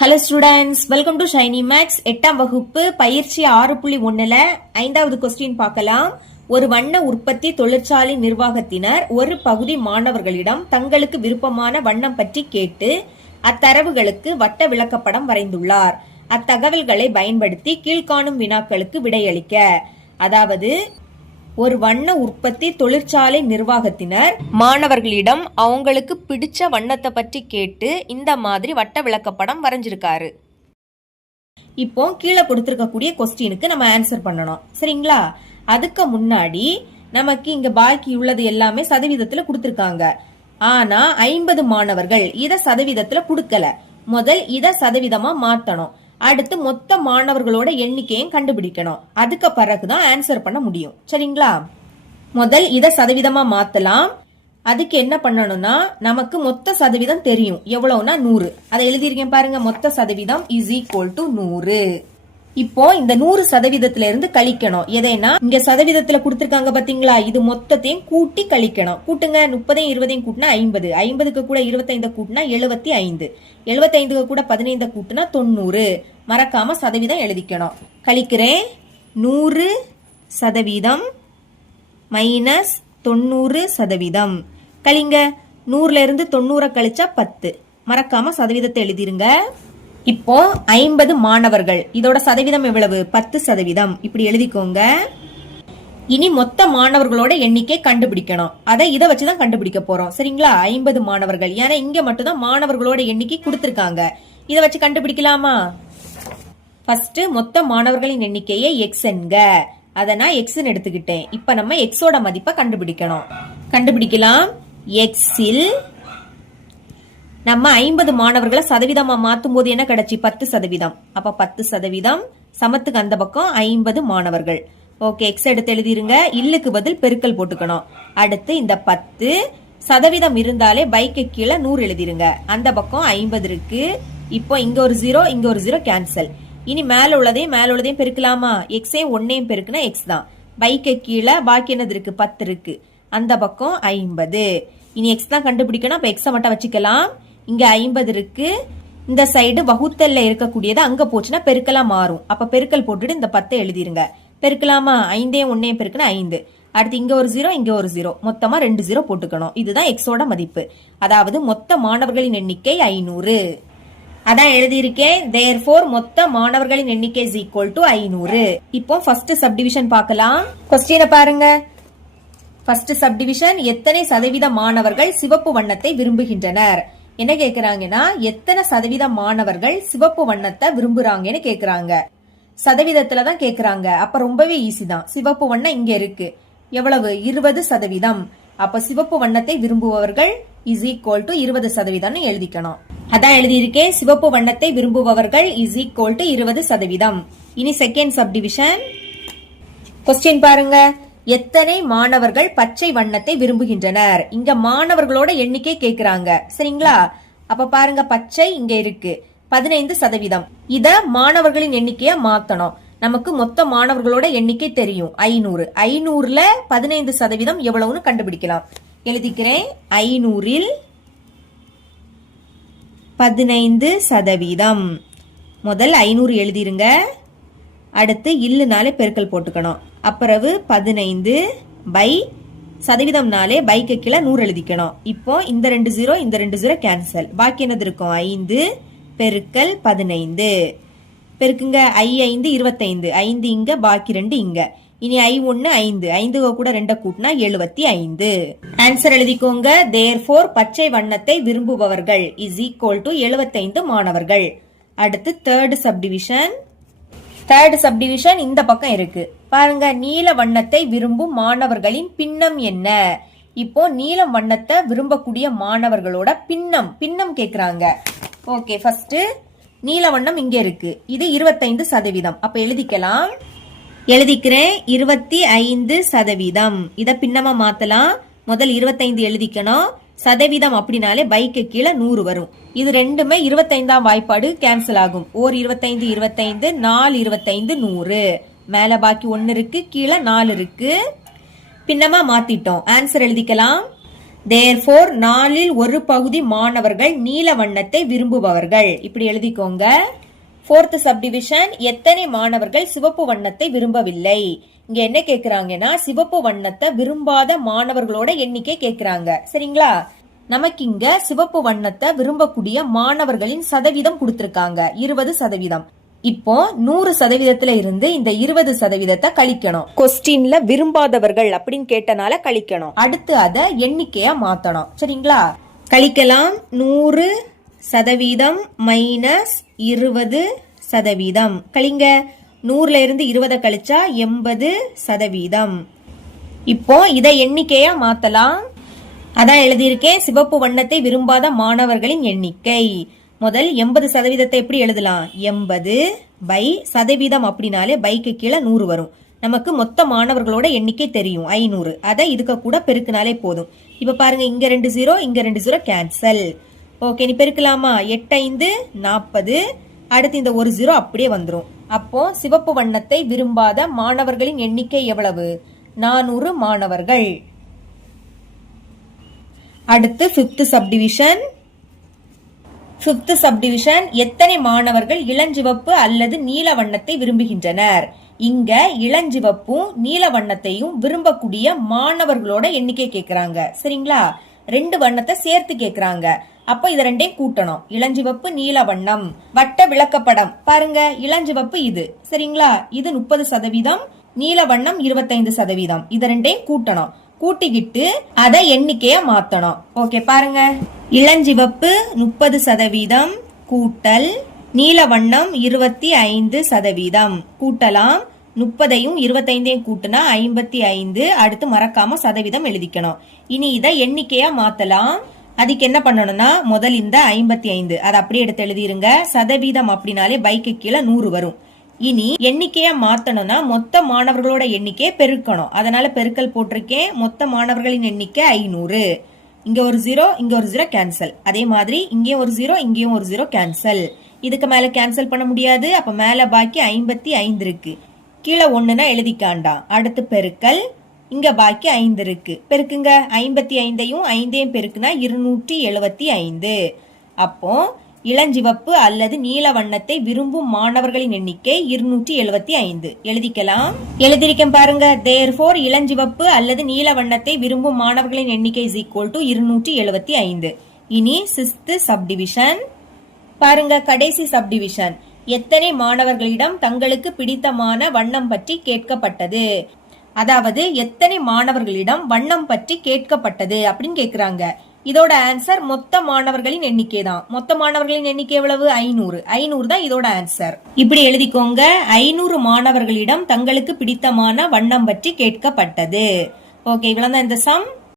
Hello students welcome to Shiny Max எட்டாம் வகுப்பு பயிற்சி ஆறு புள்ளி ஒன்றில் ஐந்தாவது கொஸ்டின் பார்க்கலாம். ஒரு வண்ண உற்பத்தி தொழிற்சாலை நிர்வாகத்தினர் ஒரு பகுதி மாணவர்களிடம் தங்களுக்கு விருப்பமான வண்ணம் பற்றி கேட்டு அத்தரவுகளுக்கு வட்ட விளக்கப்படம் வரைந்துள்ளார். அத்தகவல்களை பயன்படுத்தி கீழ்காணும் வினாக்களுக்கு விடையளிக்க. அதாவது ஒரு வண்ண உற்பத்தி தொழிற்சாலை நிர்வாகத்தினர். மாணவர்களிடம் அவங்களுக்கு பிடிச்ச வண்ணத்தை பற்றி கேட்டு இந்த மாதிரி வட்ட விளக்கப்படம் வரைஞ்சிருக்காரு. இப்போ கீழே கொடுத்துருக்கக்கூடிய கொஸ்டினுக்கு நம்ம ஆன்சர் பண்ணணும். சரிங்களா? அதுக்கு முன்னாடி நமக்கு இங்க பாக்கி உள்ளது எல்லாமே சதவீதத்துல கொடுத்துருக்காங்க. ஆனா ஐம்பது மாணவர்கள் இத சதவீதத்துல கொடுக்கல. முதல் இத சதவீதமா மாத்தணும். அடுத்து மொத்த மாணவர்களோட எண்ணிக்கையும் கண்டுபிடிக்கணும். அதுக்கு பிறகுதான் ஆன்சர் பண்ண முடியும். சரிங்களா? முதல் இத சதவீதமா மாத்தலாம். அதுக்கு என்ன பண்ணணும்னா நமக்கு மொத்த சதவீதம் தெரியும். எவ்வளவுனா நூறு. அதை எழுதியிருக்கேன் பாருங்க. மொத்த சதவீதம் இஸ் ஈக்குவல் டு நூறு. இப்போ இந்த நூறு சதவீதத்துல இருந்து கழிக்கணும். எதைனா இங்க சதவீதத்துல கொடுத்திருக்காங்க பாத்தீங்களா? இது மொத்தத்தையும் கூட்டி கழிக்கணும். கூட்டுங்க. முப்பதையும் இருபதையும் கூட்டினா ஐம்பது. ஐம்பதுக்கு கூட இருபத்தைந்து கூட்டினா எழுபத்தி ஐந்து. எழுபத்தைந்துக்கு கூட பதினைந்து கூட்டினா தொண்ணூறு. மறக்காம சதவீதம் எழுதிக்கணும். கழிக்கிறேன். நூறு சதவீதம் மைனஸ் தொண்ணூறு சதவீதம். கழிங்க. நூறுல இருந்து தொண்ணூறை கழிச்சா பத்து. மறக்காம சதவீதத்தை எழுதிருங்க. இப்போ ஐம்பது மாணவர்கள். இதோட சதவீதம் எவ்வளவு? பத்து சதவீதம். இப்படி எழுதிக்கோங்க. இனி மொத்த மாணவர்களோட எண்ணிக்கை கண்டுபிடிக்கணும். அதை இதை வச்சுதான் கண்டுபிடிக்க போறோம். சரிங்களா? ஐம்பது மாணவர்கள். ஏன்னா இங்க மட்டும்தான் மாணவர்களோட எண்ணிக்கை கொடுத்துருக்காங்க. இதை வச்சு கண்டுபிடிக்கலாமா? ஃபர்ஸ்ட் மொத்த மாணவர்களின் எண்ணிக்கையை எக்ஸ் என்க. அதை நான் எக்ஸ்ன்னு எடுத்துக்கிட்டேன். இப்போ நம்ம எக்ஸோட மதிப்பை கண்டுபிடிக்கணும். கண்டுபிடிக்கலாம். எக்ஸில் நம்ம ஐம்பது மாணவர்களை சதவீதமா மாத்தும் போது என்ன கிடைச்சி? பத்து சதவீதம். அப்ப பத்து சதவீதம். சமத்துக்கு அந்த பக்கம் ஐம்பது மாணவர்கள். ஓகே எக்ஸ் எடுத்து எழுதிருங்க. இல்லுக்கு பதில் பெருக்கல் போட்டுக்கணும். அடுத்து இந்த பத்து சதவீதம் இருந்தாலே பைக்கு கீழே நூறு எழுதிருங்க. அந்த பக்கம் ஐம்பது இருக்கு. இப்போ இங்க ஒரு ஜீரோ இங்க ஒரு ஜீரோ கேன்சல் இனி மேல உள்ளதையும் மேல உள்ளதையும் பெருக்கலாமா? எக்ஸையும் ஒன்னையும் பெருக்குனா எக்ஸ் தான். பைக்கு கீழே பாக்கி என்னது இருக்கு? பத்து இருக்கு. அந்த பக்கம் ஐம்பது. இனி எக்ஸ் தான் கண்டுபிடிக்கணும். அப்ப எக்ஸை மட்டும் வச்சுக்கலாம். இங்க ஐம்பது இருக்கு. இந்த சைடு வகுத்தல்ல இருக்கக்கூடியது அங்க போச்சுன்னா பெருக்கலாம் மாறும். அப்ப பெருக்கல் போட்டுட்டு இந்த பத்தை எழுதிருங்க. பெருக்கலாமா? ஐந்தையும் ஒன்னையும் பெருக்குன்னு ஐந்து. அடுத்து இங்க ஒரு ஜீரோ இங்க ஒரு ஜீரோ மொத்தமா ரெண்டு ஜீரோ போட்டுக்கணும். இதுதான் எக்ஸோட மதிப்பு. அதாவது மொத்த மாணவர்களின் எண்ணிக்கை ஐநூறு. அதான் எழுதியிருக்கேன். தேர் ஃபோர் மொத்த மாணவர்களின் எண்ணிக்கை இஸ் ஈக்குவல் டு ஐநூறு. இப்போ ஃபர்ஸ்ட் சப்டிவிஷன் பார்க்கலாம். கொஸ்டினை பாருங்க. ஃபர்ஸ்ட் சப்டிவிஷன் எத்தனை சதவீத மாணவர்கள் சிவப்பு வண்ணத்தை விரும்புகின்றனர்? என்ன கேக்குறாங்கன்னா எத்தனை சதவீத மாணவர்கள் சிவப்பு வண்ணத்தை விரும்புறாங்கன்னு கேக்குறாங்க. சதவீதத்துல தான் கேக்குறாங்க. அப்ப ரொம்பவே ஈஸி தான். சிவப்பு வண்ணம் இங்க இருக்கு. எவ்வளவு? இருபது சதவீதம். அப்ப சிவப்பு வண்ணத்தை விரும்புபவர்கள் இஸ் ஈக்குவல் டு இருபது சதவீதம்னு எழுதிக்கணும். அதான் எழுதியிருக்கேன் சிவப்பு வண்ணத்தை விரும்புபவர்கள் இஸ் ஈக்குவல் டு இருபது சதவீதம். இனி செகண்ட் சப்டிவிஷன் கொஸ்டின் பாருங்க. எத்தனை மாணவர்கள் பச்சை வண்ணத்தை விரும்புகின்றனர்? இங்க மாணவர்களோட எண்ணிக்கை கேக்குறாங்க. சரிங்களா? அப்ப பாருங்க பச்சை இங்க இருக்கு. பதினைந்து சதவீதம். இத மாணவர்களின் எண்ணிக்கைய மாத்தணும். நமக்கு மொத்த மாணவர்களோட எண்ணிக்கை தெரியும். ஐநூறு. ஐநூறுல பதினைந்து சதவீதம் எவ்வளவுன்னு கண்டுபிடிக்கலாம். எழுதிக்கிறேன். ஐநூறில் பதினைந்து சதவீதம். முதல் ஐநூறு எழுதிருங்க. அடுத்து இல்லுனாலே பெருக்கல் போட்டுக்கணும். அப்புறவு பதினைந்து பை சதவீதம்னாலே பைக்கு கீழே நூறு எழுதிக்கணும். இப்போ இந்த ரெண்டு ஜீரோ இந்த ரெண்டு ஜீரோ கேன்சல் பாக்கி என்னது இருக்கும்? ஐந்து பெருக்கல் பதினைந்து. பெருக்குங்க ஐ ஐந்து இருபத்தைந்து. ஐந்து இங்க பாக்கி ரெண்டு இங்க. இனி ஐ ஒன்னு ஐந்து. ஐந்து கூட ரெண்ட கூட்டினா எழுபத்தி ஐந்து. ஆன்சர் எழுதிக்கோங்க. தேர் ஃபோர் பச்சை வண்ணத்தை விரும்புபவர்கள் இஸ் ஈக்குவல் டு எழுபத்தைந்து மாணவர்கள். அடுத்து தேர்ட் சப்டிவிஷன் தேர்ட் சப்டிவிஷன் இந்த பக்கம் இருக்கு. பாருங்க நீல வண்ணத்தை விரும்பும் மாணவர்களின் பின்னம் என்ன? இப்போ நீல வண்ணத்தை விரும்பக்கூடிய மாணவர்களோட பின்னம். பின்னம் கேக்குறாங்க. ஓகே ஃபர்ஸ்ட் நீல வண்ணம் இங்க இருக்கு. இது இருபத்தைந்து சதவீதம். அப்ப எழுதிக்கலாம். எழுதிக்கிறேன் இருபத்தி ஐந்து சதவீதம். இதை பின்னமா மாத்தலாம். முதல் இருபத்தைந்து எழுதிக்கணும். சதவீதம் அப்படின்னாலே பைக்கு கீழே நூறு வரும். இது ரெண்டுமே இருபத்தைந்தாம் வாய்ப்பாடு கேன்சல் ஆகும். ஓர் இருபத்தைந்து இருபத்தைந்து நாலு இருபத்தைந்து நூறு. மேல பாக்கி ஒன்னு இருக்கு கீழே நாலு இருக்கு. பின்னமா மாத்திட்டோம். ஆன்சர் எழுதிக்கலாம். தேர்ஃபோர் நாலில் ஒரு பகுதி மாணவர்கள் நீல வண்ணத்தை விரும்புபவர்கள். இப்படி எழுதிக்கோங்க. ஃபோர்த் சப்டிவிஷன் எத்தனை மாணவர்கள் சிவப்பு வண்ணத்தை விரும்பவில்லை? இங்க என்ன கேக்குறாங்கன்னா சிவப்பு வண்ணத்தை விரும்பாத மாணவர்களோட எண்ணிக்கை கேக்குறாங்க. சரிங்களா? நமக்கு இங்க சிவப்பு வண்ணத்தை விரும்பக்கூடிய மாணவர்களின் சதவீதம் கொடுத்திருக்காங்க. இருபது சதவீதம். இப்போ நூறு சதவீதத்துல இருந்து இந்த இருபது சதவீதத்தை கழிக்கணும். கொஸ்டின்ல விரும்பாதவர்கள் அப்படின்னு கேட்டனால கழிக்கணும். அடுத்து அத எண்ணிக்கையா மாத்தணும். சரிங்களா? கழிக்கலாம். நூறு சதவீதம் மைனஸ் இருபது சதவீதம். கழிங்க நூறுல இருந்து இருபதை கழிச்சா எண்பது சதவீதம். இப்போ இதை எண்ணிக்கையா மாத்தலாம். அதான் எழுதியிருக்கேன் சிவப்பு வண்ணத்தை விரும்பாத மாணவர்களின் எண்ணிக்கை. முதல் எண்பது சதவீதத்தை எப்படி எழுதலாம்? எண்பது பை சதவீதம் அப்படின்னாலே பைக்கு கீழே நூறு வரும். நமக்கு மொத்த மாணவர்களோட எண்ணிக்கை தெரியும் ஐநூறு. அதை இதுக்கு கூட பெருக்கினாலே போதும். இப்ப பாருங்க இங்க ரெண்டு ஜீரோ இங்க ரெண்டு ஜீரோ கேன்சல் ஓகே நீ பெருக்கலாமா? எட்டு ஐந்து நாற்பது. அடுத்து இந்த ஒரு ஜீரோ அப்படியே வந்துடும் அப்போ சிவப்பு வண்ணத்தை விரும்பாத மாணவர்களின் எண்ணிக்கை எவ்வளவு? நானூறு மாணவர்கள். அடுத்து ஃபிஃப்த் சப்டிவிஷன் ஃபிஃப்த் சப்டிவிஷன் எத்தனை மாணவர்கள் இளஞ்சிவப்பு அல்லது நீல வண்ணத்தை விரும்புகின்றனர்? இங்க இளஞ்சிவப்பும் நீல வண்ணத்தையும் விரும்பக்கூடிய மாணவர்களோட எண்ணிக்கை கேட்கிறாங்க சரிங்களா? ரெண்டு வண்ணத்தை சேர்த்து கேட்கிறாங்க அப்ப இத ரெண்டையும் கூட்டணும். இளஞ்சிவப்பு நீல வண்ணம். வட்ட விளக்கப்படம். பாருங்க இளஞ்சிவப்பு இது. சரிங்களா? இது முப்பது சதவீதம் நீல வண்ணம் இருபத்தைந்து சதவீதம். இத ரெண்டையும் கூட்டணும். கூட்டிக்கிட்டு அதை எண்ணிக்கைய மாத்தணும். ஓகே பாருங்க. இளஞ்சிவப்பு முப்பது சதவீதம் கூட்டல் நீல வண்ணம் இருபத்தி ஐந்து சதவீதம். கூட்டலாம். முப்பதையும் இருபத்தைந்தையும் கூட்டினா ஐம்பத்தி ஐந்து அடுத்து மறக்காம சதவீதம் எழுதிக்கணும். இனி இதை எண்ணிக்கையா மாத்தலாம். அதுக்கு என்ன பண்ணணும்னா முதல் இந்த ஐம்பத்தி ஐந்து. அதை அப்படியே எடுத்து எழுதிருங்க. சதவீதம் அப்படின்னாலே பைக்கு கீழே நூறு வரும். இனி எண்ணிக்கையா மாத்தணும்னா மொத்த மாணவர்களோட எண்ணிக்கையை பெருக்கணும். அதனால பெருக்கல் போட்டிருக்கேன். மொத்த மாணவர்களின் எண்ணிக்கை ஐநூறு. இங்க ஒரு ஜீரோ இங்க ஒரு ஜீரோ கேன்சல் அதே மாதிரி இங்கேயும் ஒரு ஜீரோ இங்கேயும் ஒரு ஜீரோ கேன்சல் இதுக்கு மேல கேன்சல் பண்ண முடியாது. அப்ப மேல பாக்கி ஐம்பத்தி ஐந்து இருக்கு. கீழே ஒண்ணுனா எழுதிக்காண்டாம். அடுத்து பெருக்கல். இங்க பாக்கி ஐந்து இருக்கு. பெருக்குங்க. ஐம்பத்தி ஐந்தையும் ஐந்தையும் பெருக்குனா இருநூற்றி எழுபத்தி ஐந்து. அப்போ இளஞ்சிவப்பு அல்லது நீல வண்ணத்தை விரும்பும் மாணவர்களின் எண்ணிக்கை இருநூற்றி எழுபத்தி ஐந்து. எழுதிக்கலாம்? எழுதிருக்கேன் பாருங்க. தேர்ஃபோர் இளஞ்சிவப்பு அல்லது நீல வண்ணத்தை விரும்பும் மாணவர்களின் எண்ணிக்கை இஸ் ஈக்குவல் டு இருநூற்றி எழுபத்தி ஐந்து. இனி சிஸ்து சப்டிவிஷன் பாருங்க கடைசி சப்டிவிஷன் எத்தனை மாணவர்களிடம் தங்களுக்கு பிடித்தமான வண்ணம் பற்றி கேட்கப்பட்டது? அதாவது எத்தனை மாணவர்களிடம் வண்ணம் பற்றி கேட்கப்பட்டது அப்படின்னு கேக்குறாங்க. இதோட ஆன்சர் மொத்த மாணவர்களின் எண்ணிக்கை தான். மொத்த மாணவர்களின் எண்ணிக்கை எவ்வளவு? ஐநூறு. ஐநூறு தான் இதோட ஆன்சர் இப்படி எழுதிக்கோங்க. ஐநூறு மாணவர்களிடம் தங்களுக்கு பிடித்தமான வண்ணம் பற்றி கேட்கப்பட்டது. ஓகே இவ்வளவுதான் இந்த சம்